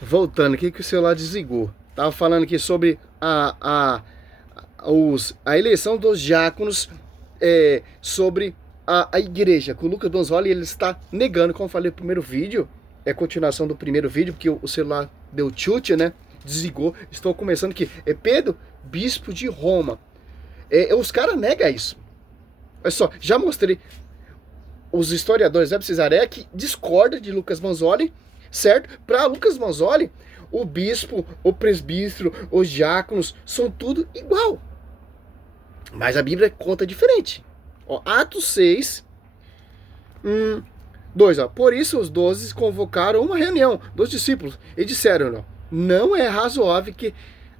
Voltando aqui que o celular desligou. Tava falando aqui sobre a eleição dos diáconos, sobre a igreja. Que o Lucas Bonzoli, ele está negando, como eu falei no primeiro vídeo. É continuação do primeiro vídeo, porque o celular deu chute, né? Desligou. Estou começando aqui. É Pedro, bispo de Roma. Os caras negam isso. Olha só, já mostrei. Os historiadores Zé Cesaré que discorda de Lucas Bonzoli, certo? Para Lucas Bonzoli, o bispo, o presbítero, os diáconos são tudo igual. Mas a Bíblia conta diferente. Ó, Atos 6, 2. Ó. Por isso os 12 convocaram uma reunião dos discípulos e disseram: não é razoável que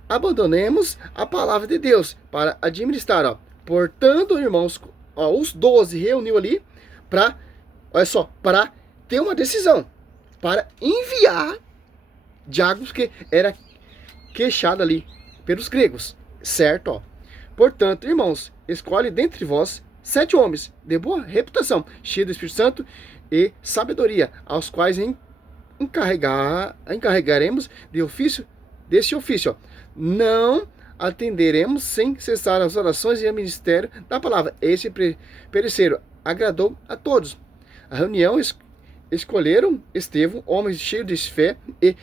abandonemos a palavra de Deus para administrar. Ó. Portanto, irmãos, ó, os 12 reuniu ali para, olha só, para ter uma decisão, para enviar diáconos que era queixado ali pelos gregos, certo? Ó. Portanto, irmãos, escolhe dentre vós 7 homens de boa reputação, cheios do Espírito Santo e sabedoria, aos quais encarregaremos deste ofício. Ó. Não atenderemos sem cessar as orações e o ministério da palavra. Esse pereceram agradou a todos. A reunião escolheram Estevão, homem cheio de fé e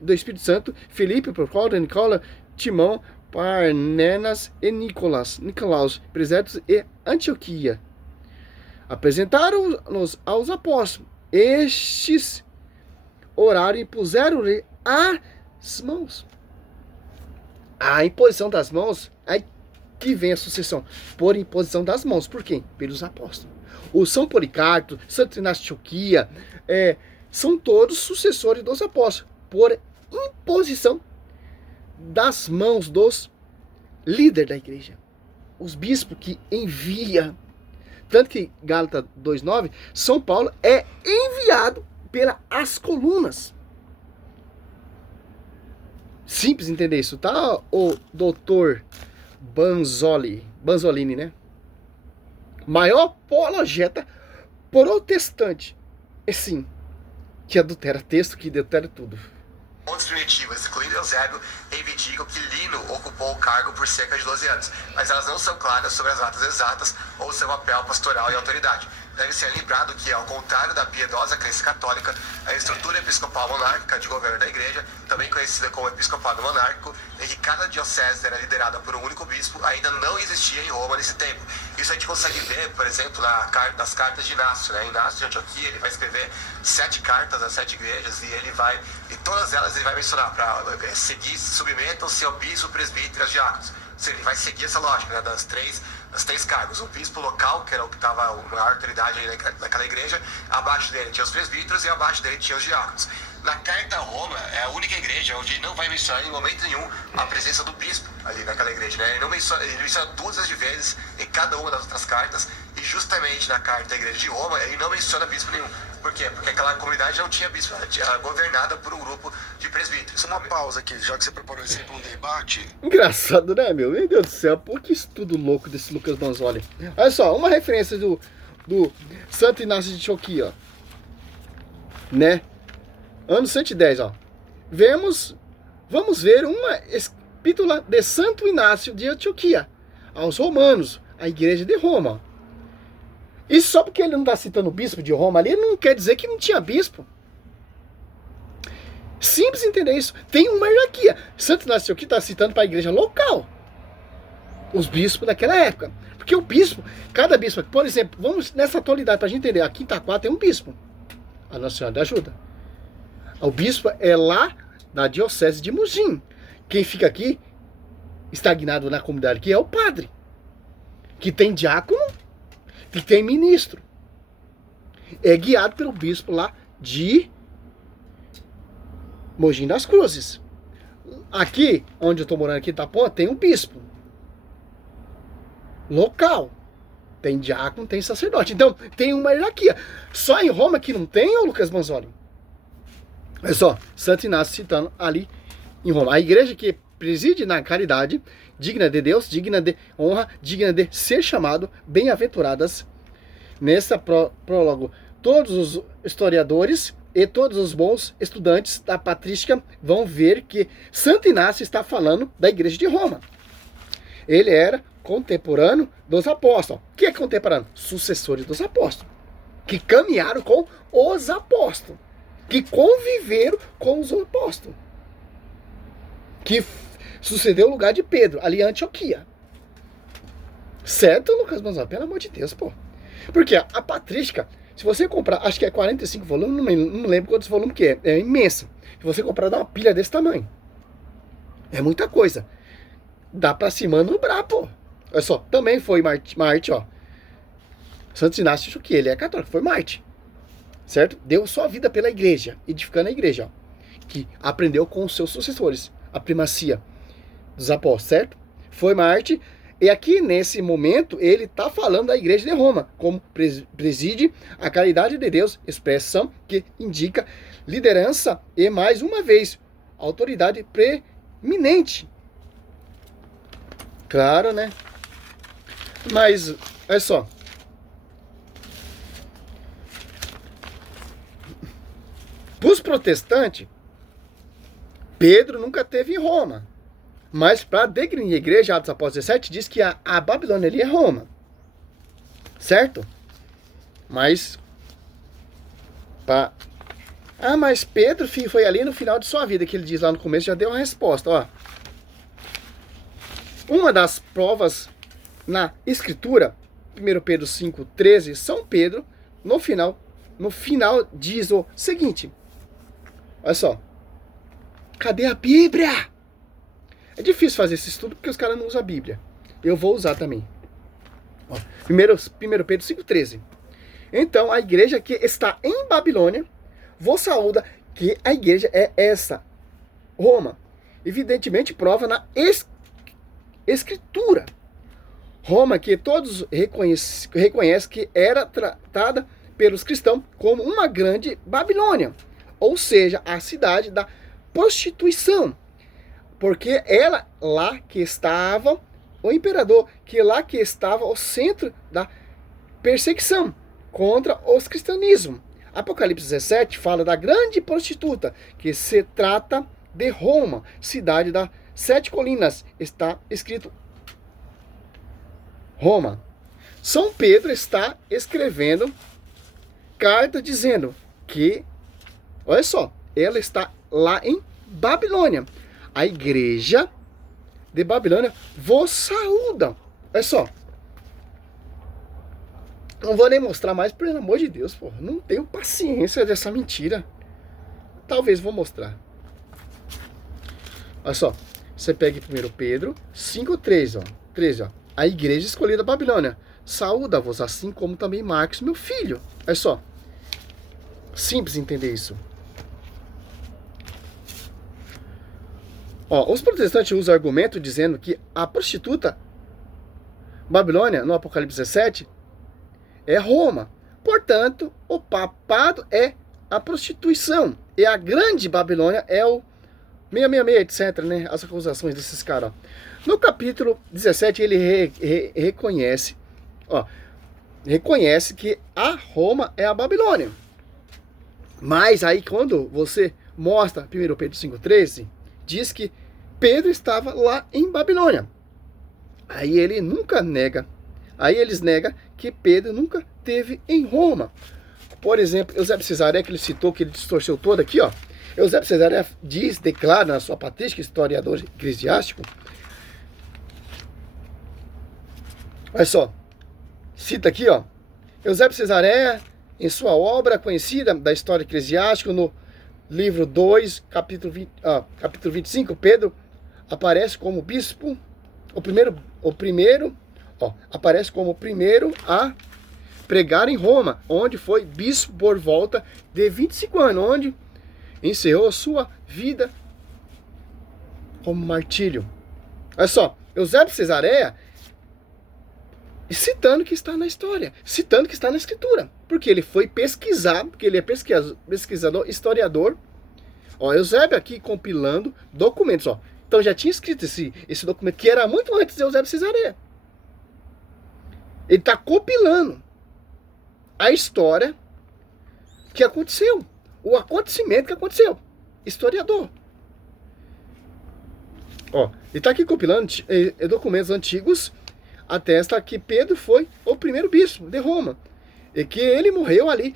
do Espírito Santo, Filipe, Procório, Nicola, Timão, Parmenas e Nicolaus, presentes e Antioquia. Apresentaram-nos aos apóstolos. Estes oraram e puseram-lhe as mãos. A imposição das mãos, aí que vem a sucessão, por imposição das mãos. Por quem? Pelos apóstolos. O São Policarpo, Santo Inácio de Antioquia, são todos sucessores dos apóstolos, por imposição das mãos dos líderes da igreja. Os bispos que envia. Tanto que Gálatas 2,9, São Paulo é enviado pelas colunas. Simples entender isso, tá? O doutor Banzolini, né? Maior apologeta protestante. Sim, que adultera texto, que adultera tudo. Fontes primitivas, incluindo Eusébio, reivindicam que Lino ocupou o cargo por cerca de 12 anos, mas elas não são claras sobre as datas exatas ou seu papel pastoral e autoridade. Deve ser lembrado que, ao contrário da piedosa crença católica, a estrutura episcopal monárquica de governo da igreja, também conhecida como episcopado monárquico, em que cada diocese era liderada por um único bispo, ainda não existia em Roma nesse tempo. Isso a gente consegue ver, por exemplo, nas cartas de Inácio, né? Inácio de Antioquia, ele vai escrever 7 cartas às 7 igrejas e todas elas ele vai mencionar para seguir, submetam-se ao bispo, presbítero e aos diáconos. Ele vai seguir essa lógica, né, das três cargos. O bispo local, que era o que estava a maior autoridade ali naquela igreja, abaixo dele tinha os presbíteros e abaixo dele tinha os diáconos. Na carta a Roma, é a única igreja onde não vai mencionar em momento nenhum a presença do bispo ali naquela igreja, né? Ele menciona 2 vezes em cada uma das outras cartas, e justamente na carta da igreja de Roma, ele não menciona bispo nenhum. Por quê? Porque aquela comunidade não tinha bispo, ela era governada por um grupo de presbíteros. Uma pausa aqui, já que você preparou isso aí para um debate. Engraçado, né, meu? Meu Deus do céu, por que estudo louco desse Lucas Bonzoli? Olha só, uma referência do Santo Inácio de Antioquia, ó. Né? Ano 110, ó. Vamos ver uma epístola de Santo Inácio de Antioquia aos romanos, a igreja de Roma. E só porque ele não está citando o bispo de Roma ali, não quer dizer que não tinha bispo. Simples entender isso. Tem uma hierarquia. Santo Inácio de Antioquia está citando para a igreja local os bispos daquela época. Porque o bispo, cada bispo, por exemplo, vamos nessa atualidade para a gente entender, aqui em Itaquá tem um bispo, a Nossa Senhora da Ajuda. O bispo é lá na diocese de Mogi. Quem fica aqui, estagnado na comunidade aqui, é o padre, que tem diácono, que tem ministro. É guiado pelo bispo lá de Mogi das Cruzes. Aqui, onde eu estou morando aqui em Itapuã, tem um bispo local. Tem diácono, tem sacerdote. Então, tem uma hierarquia. Só em Roma que não tem, ô Lucas Bonzoli? Olha só, Santo Inácio citando ali em Roma. A igreja que preside na caridade, digna de Deus, digna de honra, digna de ser chamado, bem-aventuradas. Nessa prólogo, todos os historiadores e todos os bons estudantes da patrística vão ver que Santo Inácio está falando da igreja de Roma. Ele era contemporâneo dos apóstolos. O que é contemporâneo? Sucessores dos apóstolos. Que caminharam com os apóstolos. Que conviveram com os apóstolos. Que sucedeu o lugar de Pedro, ali em Antioquia. Certo, Lucas Gonzalez? Pelo amor de Deus, pô. Porque a patrística, se você comprar, acho que é 45 volumes, não lembro quantos volumes que é. É imensa. Se você comprar, dá uma pilha desse tamanho. É muita coisa. Dá pra se manobrar, pô. Olha só, também foi Marte, ó. Santo Inácio, acho que ele é católico, foi Marte. Certo? Deu sua vida pela igreja, edificando a igreja, ó. Que aprendeu com os seus sucessores a primacia dos apóstolos, certo? Foi Marte. E aqui, nesse momento, ele está falando da igreja de Roma, como preside a caridade de Deus, expressão que indica liderança e, mais uma vez, autoridade preeminente. Claro, né? Mas, olha só. Para os protestantes, Pedro nunca esteve em Roma. Mas para a igreja, Atos Apóstolos 17, diz que a Babilônia ali é Roma. Certo? Mas... mas Pedro foi ali no final de sua vida, que ele diz lá no começo, já deu uma resposta. Ó. Uma das provas na Escritura, 1 Pedro 5,13, São Pedro, no final diz o seguinte. Olha só. Cadê a Bíblia? É difícil fazer esse estudo porque os caras não usam a Bíblia. Eu vou usar também. Ó, 1 Pedro 5,13. Então, a igreja que está em Babilônia vos saúda que a igreja é essa, Roma. Evidentemente, prova na Escritura. Roma, que todos reconhecem que era tratada pelos cristãos como uma grande Babilônia. Ou seja, a cidade da prostituição. Porque ela lá que estava o imperador, que lá que estava o centro da perseguição contra os cristianismos. Apocalipse 17 fala da grande prostituta, que se trata de Roma, cidade das 7 colinas. Está escrito Roma. São Pedro está escrevendo carta dizendo que, olha só, ela está lá em Babilônia. A igreja de Babilônia vos saúda. Olha só. Não vou nem mostrar mais, pelo amor de Deus, pô. Não tenho paciência dessa mentira. Talvez vou mostrar. Olha só. Você pega 1 Pedro 5,13, ó. 13, ó. A igreja escolhida da Babilônia. Saúda-vos, assim como também Marcos, meu filho. Olha só. Simples entender isso. Ó, os protestantes usam o argumento dizendo que a prostituta Babilônia, no Apocalipse 17, é Roma. Portanto, o papado é a prostituição. E a grande Babilônia é o 666, etc, né? As acusações desses caras. No capítulo 17, ele reconhece que a Roma é a Babilônia. Mas aí, quando você mostra 1 Pedro 5,13, diz que Pedro estava lá em Babilônia. Aí ele nunca nega. Aí eles negam que Pedro nunca esteve em Roma. Por exemplo, Eusébio de Cesareia, que ele citou, que ele distorceu todo aqui, ó. Eusébio de Cesareia declara na sua patrística, historiador eclesiástico. Olha só. Cita aqui, ó. Eusébio de Cesareia, em sua obra conhecida da história eclesiástica, no livro 2, capítulo 25, Pedro aparece como bispo, aparece como o primeiro a pregar em Roma, onde foi bispo por volta de 25 anos, onde encerrou sua vida como martírio. Olha só, Eusébio de Cesareia, citando que está na história, citando que está na escritura, porque ele foi pesquisar, porque ele é pesquisador, historiador. Ó, Eusébio aqui compilando documentos, ó. Então já tinha escrito esse documento, que era muito antes de Eusébio de Cesareia. Ele está compilando a história que aconteceu. o acontecimento que aconteceu. Historiador. Ó, e tá aqui compilando documentos antigos, atesta que Pedro foi o primeiro bispo de Roma. E que ele morreu ali,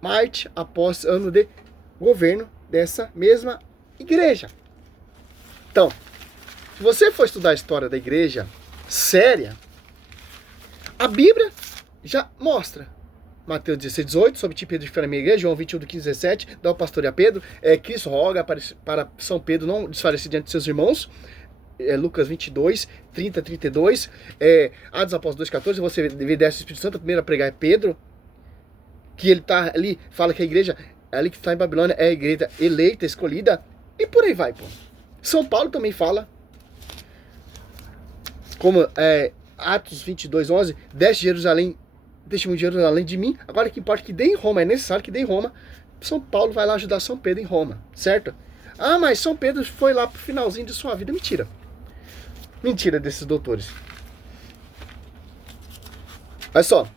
Marte, após ano de governo dessa mesma igreja. Então, se você for estudar a história da igreja séria, a Bíblia já mostra. Mateus 16, 18, sobre ti Pedro edificará a minha igreja. João 21, 15, 17, dá o pastor a Pedro. Cristo roga para São Pedro não desfalecer diante de seus irmãos. Lucas 22, 30, 32. Atos dos Apóstolos 2, 14. Você vê desce o Espírito Santo. A primeira a pregar é Pedro. Que ele está ali, fala que a igreja ali que está em Babilônia é a igreja eleita, escolhida. E por aí vai, pô. São Paulo também fala. Como Atos 22, 11. Desce de Jerusalém. Testemunho de Jerusalém de mim. Agora que importa que dê em Roma, é necessário que dê em Roma. São Paulo vai lá ajudar São Pedro em Roma, certo? Ah, mas São Pedro foi lá pro finalzinho de sua vida. Mentira. Mentira desses doutores. Olha só.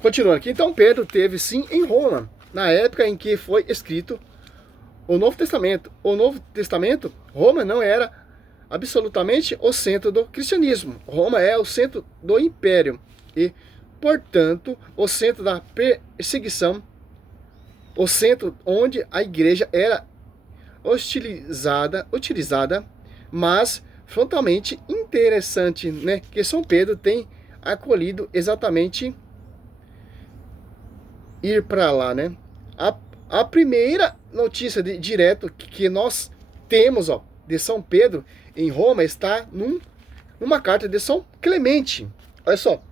Continuando aqui, então Pedro teve sim em Roma, na época em que foi escrito o Novo Testamento. O Novo Testamento, Roma não era absolutamente o centro do cristianismo. Roma é o centro do império e, portanto, o centro da perseguição, o centro onde a igreja era utilizada, mas frontalmente interessante, né, que São Pedro tem acolhido exatamente ir para lá, né? A primeira notícia direto que nós temos, ó, de São Pedro em Roma está numa carta de São Clemente. Olha só.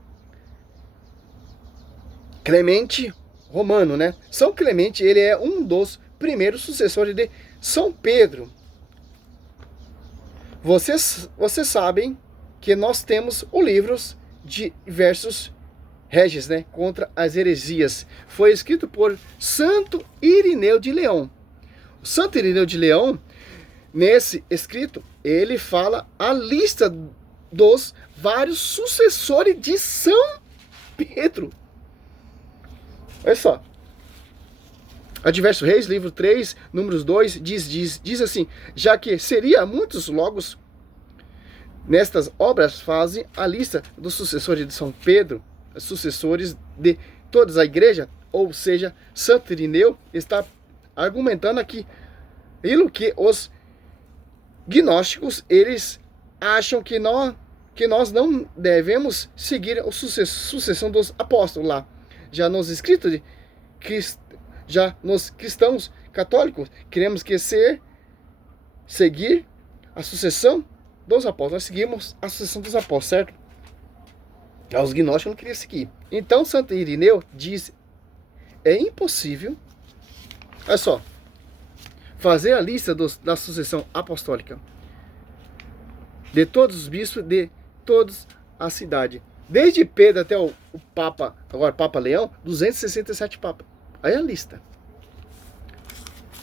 Clemente Romano, né? São Clemente, ele é um dos primeiros sucessores de São Pedro. Vocês sabem que nós temos os livros de diversos Regis, né, contra as heresias. Foi escrito por Santo Irineu de Leão. O Santo Irineu de Leão, nesse escrito, ele fala a lista dos vários sucessores de São Pedro. Olha só. A Diversos Reis, livro 3, números 2, diz assim: já que seria muitos logos, nestas obras fazem a lista dos sucessores de São Pedro, sucessores de toda a igreja, ou seja, Santo Irineu está argumentando aqui pelo que os gnósticos eles acham que nós não devemos seguir a sucessão dos apóstolos lá. Já nos escritos já nos cristãos católicos queremos seguir a sucessão dos apóstolos. Nós seguimos a sucessão dos apóstolos, certo? Os gnósticos não queriam seguir. Então Santo Irineu diz: é impossível, olha só, fazer a lista da sucessão apostólica de todos os bispos de toda a cidade, desde Pedro até o Papa, agora Papa Leão, 267 papas. Aí a lista.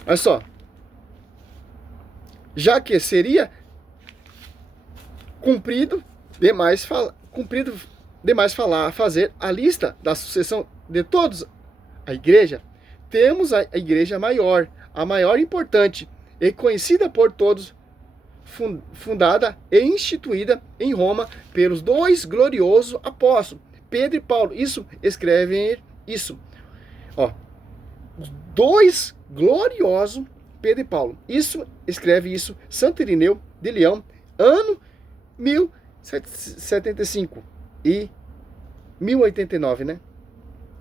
Olha só, já que seria cumprido demais fazer a lista da sucessão de todos a igreja, temos a igreja maior, a maior importante e conhecida por todos, fundada e instituída em Roma pelos dois gloriosos apóstolos, Pedro e Paulo. Isso escrevem isso. Ó, dois gloriosos, Pedro e Paulo. Isso escreve isso Santo Irineu de Leão, ano 1075 e 1089, né?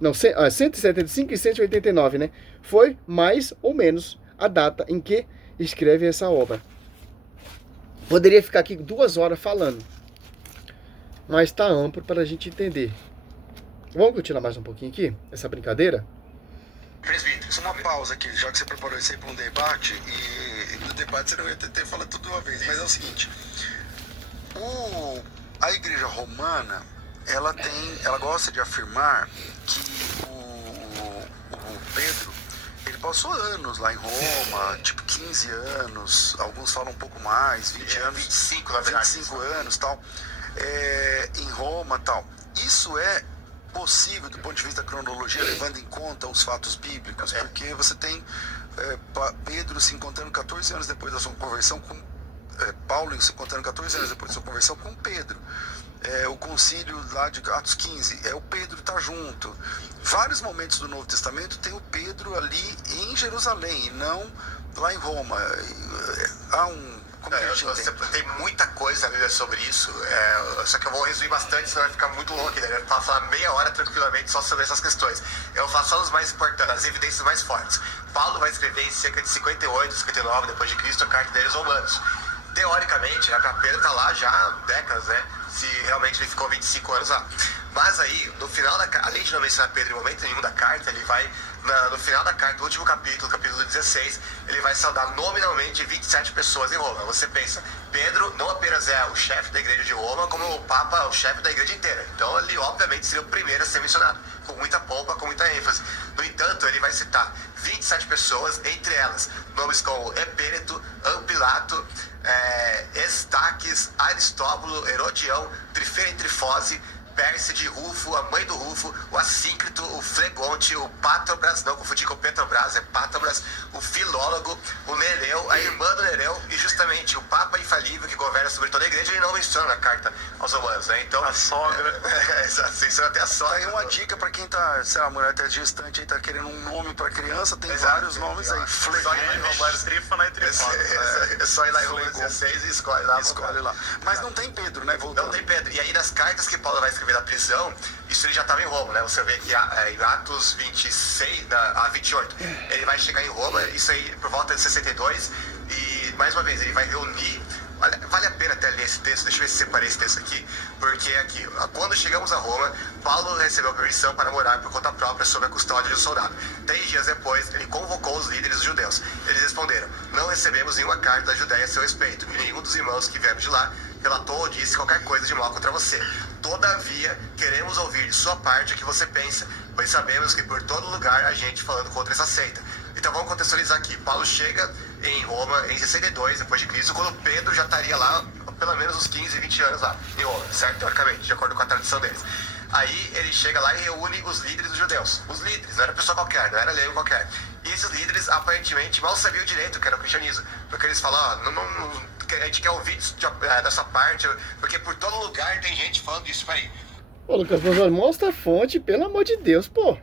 Não, 175 e 189, né? Foi mais ou menos a data em que escreve essa obra. Poderia ficar aqui 2 horas falando, mas está amplo para a gente entender. Vamos continuar mais um pouquinho aqui, essa brincadeira? Presbítero, só uma pausa aqui, já que você preparou isso aí para um debate, e no debate você não ia ter falado tudo de uma vez, mas é o seguinte: a igreja romana, ela gosta de afirmar que o Pedro, ele passou anos lá em Roma, tipo 15 anos, alguns falam um pouco mais, 20 anos, 25 na verdade. 25 anos e tal. em Roma, tal. Isso é possível do ponto de vista da cronologia, levando em conta os fatos bíblicos, porque você tem Pedro se encontrando 14 anos depois da sua conversão com Paulo se encontrando 14 anos depois da sua conversão com Pedro. O concílio lá de Atos 15, o Pedro está junto. Vários momentos do Novo Testamento tem o Pedro ali em Jerusalém e não lá em Roma. Há tem muita coisa na Bíblia sobre isso, só que eu vou resumir bastante, senão vai ficar muito longo, né? Eu posso falar meia hora tranquilamente só sobre essas questões. Eu vou falar só os mais importantes, as evidências mais fortes. Paulo vai escrever em cerca de 58, 59 depois de Cristo a carta deles Romanos. Teoricamente, para Pedro está lá já há décadas, né? Se realmente ele ficou 25 anos lá. Mas aí, no final da carta, além de não mencionar Pedro em momento nenhum da carta, ele vai, no final da carta, no último capítulo, capítulo 16, ele vai saudar nominalmente 27 pessoas em Roma. Você pensa, Pedro não apenas é o chefe da igreja de Roma, como o Papa é o chefe da igreja inteira. Então ele, obviamente, seria o primeiro a ser mencionado, com muita pompa, com muita ênfase. No entanto, ele vai citar 27 pessoas, entre elas nomes como Epêneto, Ampilato, Estaques, Aristóbulo, Herodião, Trifene Trifose, Pérside, Rufo, a mãe do Rufo, o Assíncrito, o Flegonte, o Patrobras, não confundir com o Petrobras, é Patrobras, o Filólogo, o Nereu, a irmã do Nereu e justamente o Papa infalível que governa sobre toda a igreja, ele não menciona na carta aos romanos, né? Então, a sogra. Menciona até a sogra. Aí uma dica para quem tá, sei lá, a mulher até gestante aí, tá querendo um nome para criança, tem vários nomes aí. Só ir lá em Romanos, Trífona e Trifona. É só ir lá em Romanos 16 e escolhe lá. Mas não tem Pedro, né? Voltando. Não tem Pedro. E aí nas cartas que Paulo vai escrever da prisão, isso ele já estava em Roma, né? Você vê que em Atos 26 a 28, ele vai chegar em Roma, isso aí por volta de 62, e mais uma vez, ele vai reunir. Vale a pena até ler esse texto, deixa eu ver se separei esse texto aqui, porque aqui, quando chegamos a Roma, Paulo recebeu permissão para morar por conta própria sob a custódia de um soldado. 3 dias depois, ele convocou os líderes dos judeus. Eles responderam: não recebemos nenhuma carta da Judéia a seu respeito, e nenhum dos irmãos que vieram de lá relatou ou disse qualquer coisa de mal contra você. Todavia, queremos ouvir de sua parte o que você pensa, pois sabemos que por todo lugar há gente falando contra essa seita. Então vamos contextualizar aqui. Paulo chega em Roma em 62 depois de Cristo, quando Pedro já estaria lá pelo menos uns 15, 20 anos lá em Roma, certo? Teoricamente, de acordo com a tradição deles. Aí ele chega lá e reúne os líderes dos judeus. Os líderes, não era pessoa qualquer, não era leigo qualquer. E esses líderes aparentemente mal sabiam direito o que era o cristianismo, porque eles falam, a gente quer ouvir dessa parte, porque por todo lugar tem gente falando disso aí. Ô, Lucas, mostra a fonte, pelo amor de Deus, pô.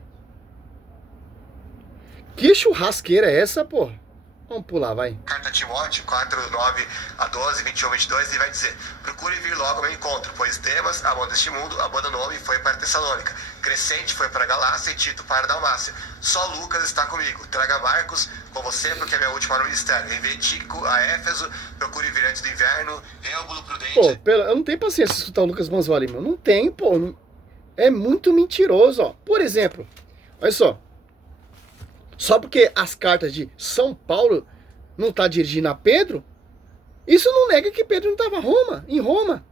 Que churrasqueira é essa, pô? Vamos pular, vai. Carta a Timóteo 4, 9 a 12, 21, 22, e vai dizer: procure vir logo ao meu encontro, pois Demas, amor deste mundo, abandonou-me e foi para Tessalônica. Crescente foi para Galácia e Tito para Dalmácia. Só Lucas está comigo. Traga Marcos com você, porque é minha última no ministério. Enviei Tíquico a Éfeso, procure vir antes do inverno. Rêmulo prudente. Pô, eu não tenho paciência de escutar o Lucas Manzoli, meu. Não tem, pô. É muito mentiroso, ó. Por exemplo, olha só. Só porque as cartas de São Paulo não tá dirigindo a Pedro, isso não nega que Pedro não estava em Roma.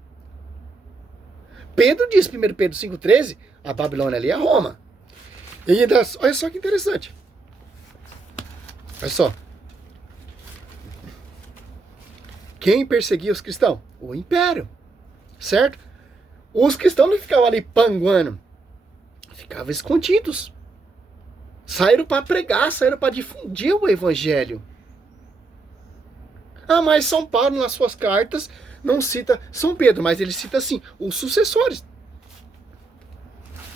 Pedro diz, 1 Pedro 5,13, a Babilônia ali é Roma. E ainda, olha só que interessante. Olha só. Quem perseguia os cristãos? O Império. Certo? Os cristãos não ficavam ali panguando. Ficavam escondidos. Saíram para pregar, saíram para difundir o evangelho. Ah, mas São Paulo, nas suas cartas, não cita São Pedro, mas ele cita, assim, os sucessores.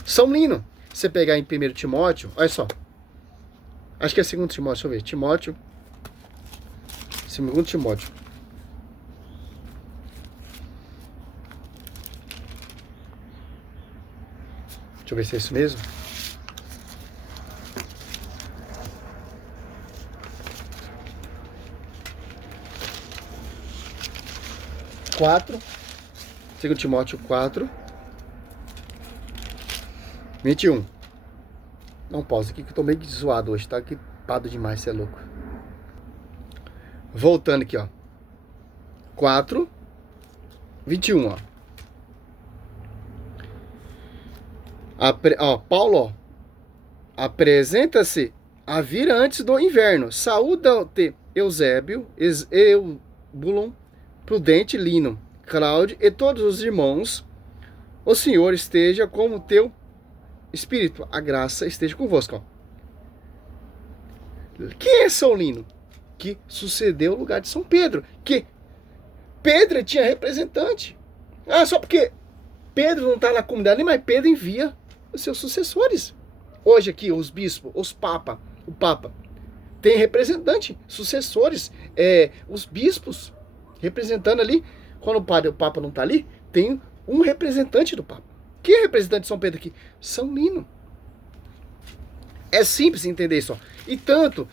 São Lino. Você pegar em 1 Timóteo, olha só. Acho que é 2 Timóteo, deixa eu ver. Timóteo. 2 Timóteo. Deixa eu ver se é isso mesmo. Quatro, 2 Timóteo 4, 21. Não pausa aqui que eu tô meio zoado hoje, tá equipado demais, você é louco. Voltando aqui, ó. 4, 21, ó. Paulo, ó. Apresenta-se a vir antes do inverno. Saúda-te Eusébio, Eubulon, Prudente, Lino, Cláudio e todos os irmãos, o Senhor esteja com o teu espírito, a graça esteja convosco. Ó. Quem é São Lino? Que sucedeu o lugar de São Pedro, que Pedro tinha representante. Ah, só porque Pedro não está na comunidade, mas Pedro envia os seus sucessores. Hoje aqui, os bispos, o Papa tem representante, sucessores, os bispos representando ali. Quando o Papa não está ali, tem um representante do Papa. Quem é representante de São Pedro aqui? São Lino. É simples entender isso. Ó. E tanto,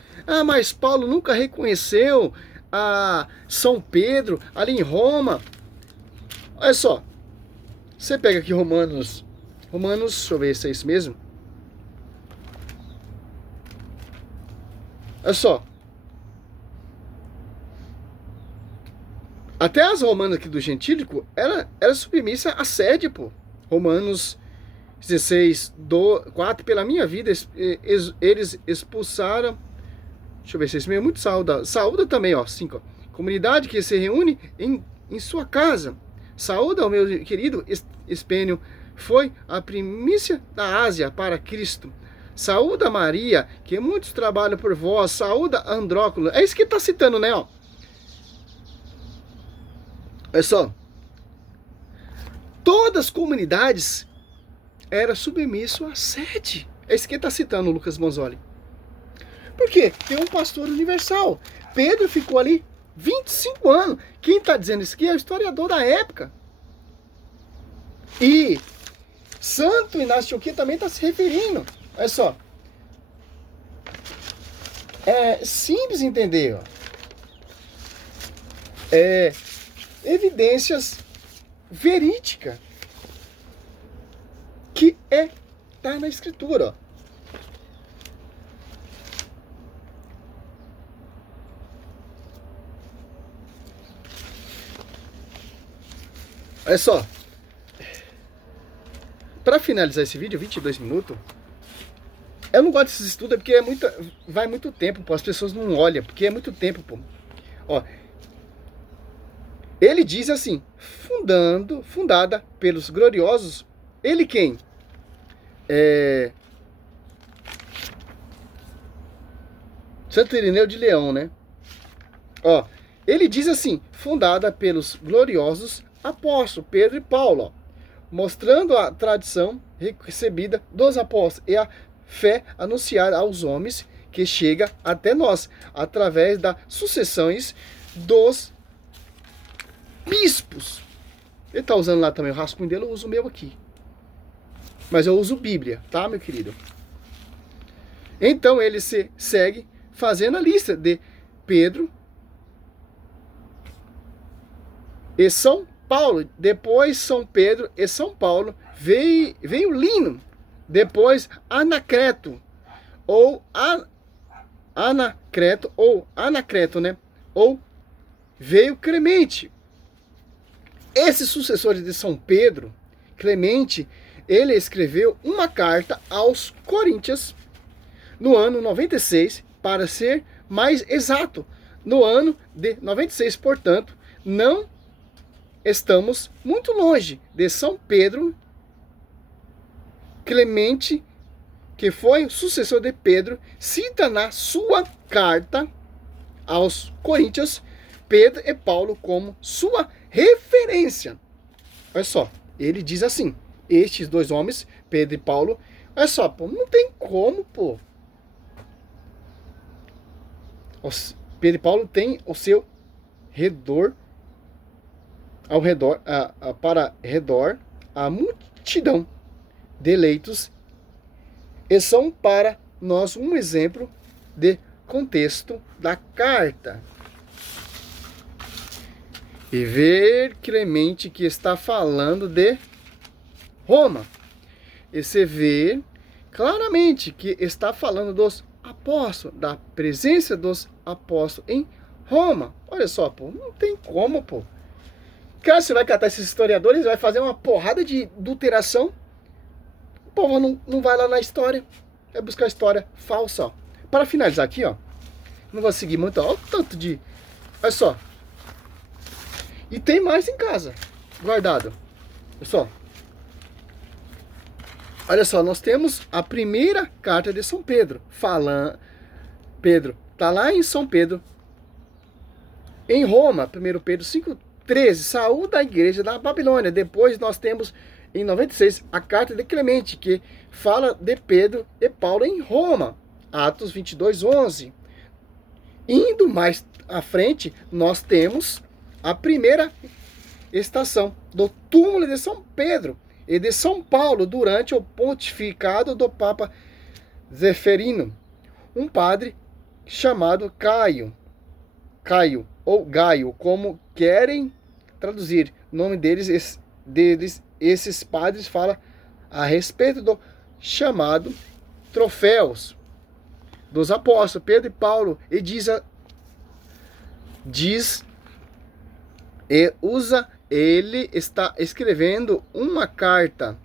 mas Paulo nunca reconheceu a São Pedro ali em Roma. Olha só, você pega aqui Romanos, deixa eu ver se é isso mesmo. Olha só. Até as romanas aqui do gentílico era submissa à sede, pô. Romanos 16, 4, pela minha vida, eles expulsaram. Deixa eu ver se isso mesmo é muito saúda. Saúda também, ó, 5. Comunidade que se reúne em sua casa. Saúda ao meu querido Espênio. Foi a primícia da Ásia para Cristo. Saúda Maria, que muitos trabalham por vós. Saúda Andróculo. É isso que está citando, né, ó. Olha só. Todas as comunidades eram submisso à sede. É isso que está citando o Lucas Bonzoli. Por quê? Tem um pastor universal. Pedro ficou ali 25 anos. Quem está dizendo isso aqui é o historiador da época. E Santo Inácio de Antioquia também está se referindo. Olha só. É simples entender. Ó. Evidências verídicas. Que tá na escritura. Ó. Olha só. Para finalizar esse vídeo, 22 minutos. Eu não gosto desses estudos porque vai muito tempo, pô. As pessoas não olham, porque é muito tempo, pô. Ó. Ele diz assim: fundada pelos gloriosos. Ele quem? Santo Irineu de Leão, né? Ó, ele diz assim: fundada pelos gloriosos apóstolos Pedro e Paulo, ó, mostrando a tradição recebida dos apóstolos e a fé anunciada aos homens que chega até nós através das sucessões dos bispos. Ele está usando lá também o rascunho dele, eu uso o meu aqui. Mas eu uso Bíblia, tá, meu querido? Então ele se segue fazendo a lista de Pedro e São Paulo. Depois São Pedro e São Paulo. Veio Lino. Depois Anacreto. Ou Anacreto, né? Ou veio Clemente. Esse sucessor de São Pedro, Clemente, ele escreveu uma carta aos Coríntios no ano 96, para ser mais exato, no ano de 96, portanto, não estamos muito longe de São Pedro. Clemente, que foi o sucessor de Pedro, cita na sua carta aos Coríntios Pedro e Paulo como sua referência. Olha só, ele diz assim: estes dois homens, Pedro e Paulo, olha só, pô, não tem como, pô. Pedro e Paulo tem o seu redor, para redor, a multidão de eleitos, e são para nós um exemplo de contexto da carta. E ver Clemente que está falando de Roma. E você vê claramente que está falando dos apóstolos, da presença dos apóstolos em Roma. Olha só, pô, não tem como, pô. Cara, você vai catar esses historiadores, vai fazer uma porrada de adulteração. O povo não vai lá na história, vai buscar história falsa, ó. Para finalizar aqui, ó, não vou seguir muito, ó, o tanto de... Olha só. E tem mais em casa, guardado. Pessoal, olha só, nós temos a primeira carta de São Pedro. Pedro está lá em São Pedro, em Roma, 1 Pedro 5,13, saúde a igreja da Babilônia. Depois nós temos, em 96, a carta de Clemente, que fala de Pedro e Paulo em Roma, Atos 22,11. Indo mais à frente, nós temos a primeira estação do túmulo de São Pedro e de São Paulo durante o pontificado do Papa Zeferino, um padre chamado Caio ou Gaio, como querem traduzir. O nome esses padres fala a respeito do chamado troféus dos apóstolos Pedro e Paulo, e ele está escrevendo uma carta.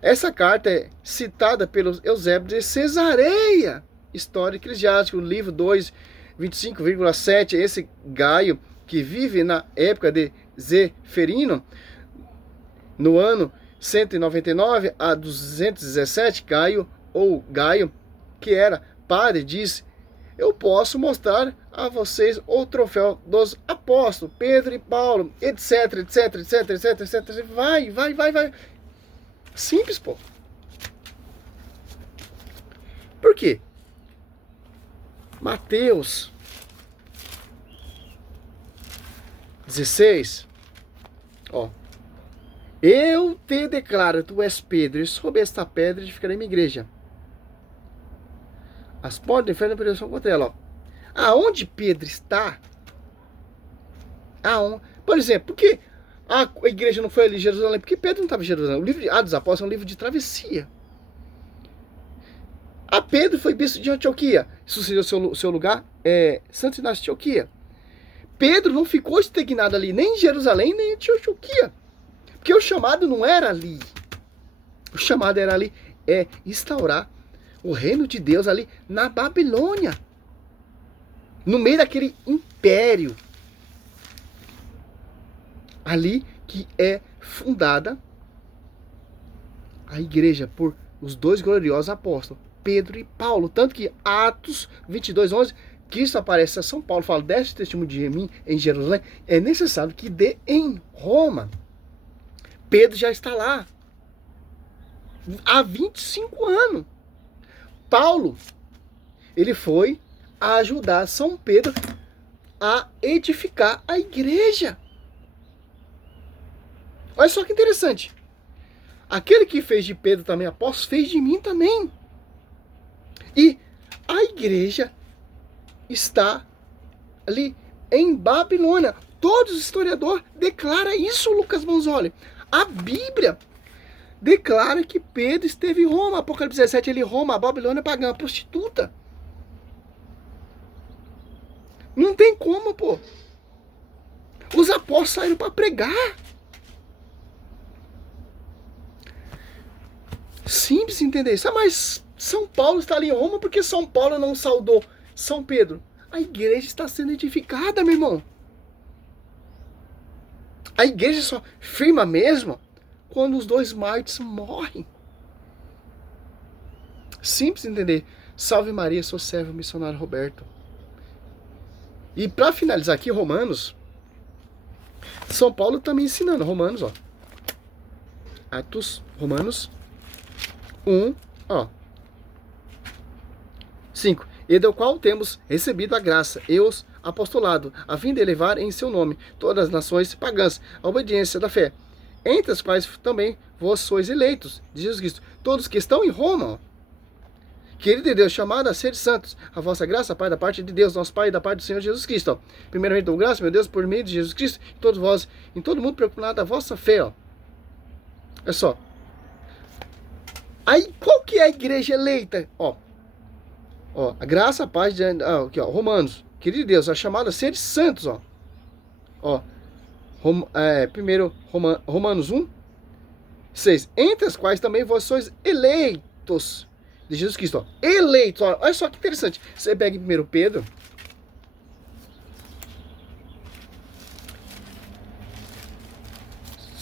Essa carta é citada pelos Eusébio de Cesareia, História Eclesiástica, no livro 2, 25,7. Esse Gaio, que vive na época de Zeferino, no ano 199 a 217, Gaio, que era padre, diz: eu posso mostrar a vocês o troféu dos apóstolos, Pedro e Paulo, etc, etc, etc, etc, etc. Vai. Simples, pô. Por quê? Mateus 16, ó. Eu te declaro, tu és Pedro, e sob esta pedra edificarei minha igreja. As portas do inferno prevalecerão contra ela, ó. Aonde Pedro está? Por exemplo, por que a igreja não foi ali em Jerusalém? Porque Pedro não estava em Jerusalém. O livro de Atos dos Apóstolos é um livro de travessia. A Pedro foi bispo de Antioquia. Sucedeu seu lugar Santo Inácio de Antioquia. Pedro não ficou estagnado ali, nem em Jerusalém, nem em Antioquia. Porque o chamado não era ali. O chamado era ali, instaurar o reino de Deus ali na Babilônia. No meio daquele império. Ali que é fundada a igreja por os dois gloriosos apóstolos, Pedro e Paulo. Tanto que Atos 22:11, Cristo aparece a São Paulo, fala: deste testemunho de mim em Jerusalém, é necessário que dê em Roma. Pedro já está lá há 25 anos. Paulo, ele foi ajudar São Pedro a edificar a igreja. Olha só que interessante. Aquele que fez de Pedro também apóstolo, fez de mim também. E a igreja está ali em Babilônia. Todos os historiadores declaram isso, Lucas Manzoli. A Bíblia declara que Pedro esteve em Roma. Apocalipse 17, ele em Roma, a Babilônia pagã, a prostituta. Não tem como, pô. Os apóstolos saíram para pregar. Simples entender isso. Mas São Paulo está ali em Roma porque São Paulo não saudou São Pedro. A igreja está sendo edificada, meu irmão. A igreja só firma mesmo quando os dois mártires morrem. Simples entender. Salve Maria, sou servo missionário Roberto. E para finalizar aqui, Romanos. São Paulo está me ensinando. Romanos, ó. Romanos 1, ó. 5. E do qual temos recebido a graça e os apostolado, a fim de elevar em seu nome todas as nações pagãs, a obediência da fé, entre as quais também vós sois eleitos de Jesus Cristo, todos que estão em Roma, ó. Querido de Deus, chamado a ser santos, a vossa graça, Pai, da parte de Deus, nosso Pai, e da parte do Senhor Jesus Cristo, ó. Primeiramente, dou graça, meu Deus, por meio de Jesus Cristo, e todos vós, em todo mundo, procurado a vossa fé, ó. É só. Aí, qual que é a igreja eleita? Ó, a graça, a paz, aqui, ó, Romanos, querido de Deus, a chamada a ser santos, ó. Ó, Romanos 1, 6, entre as quais também vós sois eleitos de Jesus Cristo, ó. Eleitos, ó. Olha só que interessante. Você pega em 1 Pedro,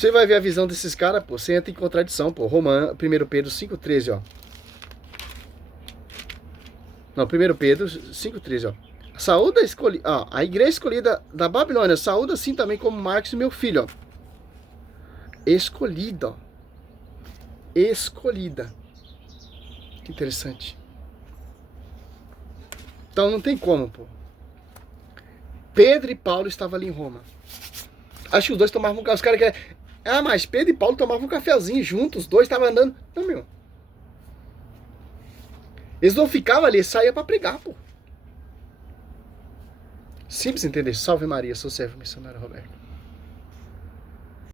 Você vai ver a visão desses caras, pô. Você entra em contradição, pô. 1 Pedro 5,13, ó. Não, 1 Pedro 5,13, ó. Saúda a igreja escolhida da Babilônia. Saúda assim também como Marcos, meu filho, ó. Escolhida, ó. Escolhida. Que interessante. Então não tem como, pô. Pedro e Paulo estavam ali em Roma. Acho que os dois tomavam um café. Os caras querem... mas Pedro e Paulo tomavam um cafezinho juntos. Os dois estavam andando. Não, meu. Eles não ficavam ali, eles saíam pra pregar, pô. Simples entender. Salve Maria, sou servo missionário Roberto.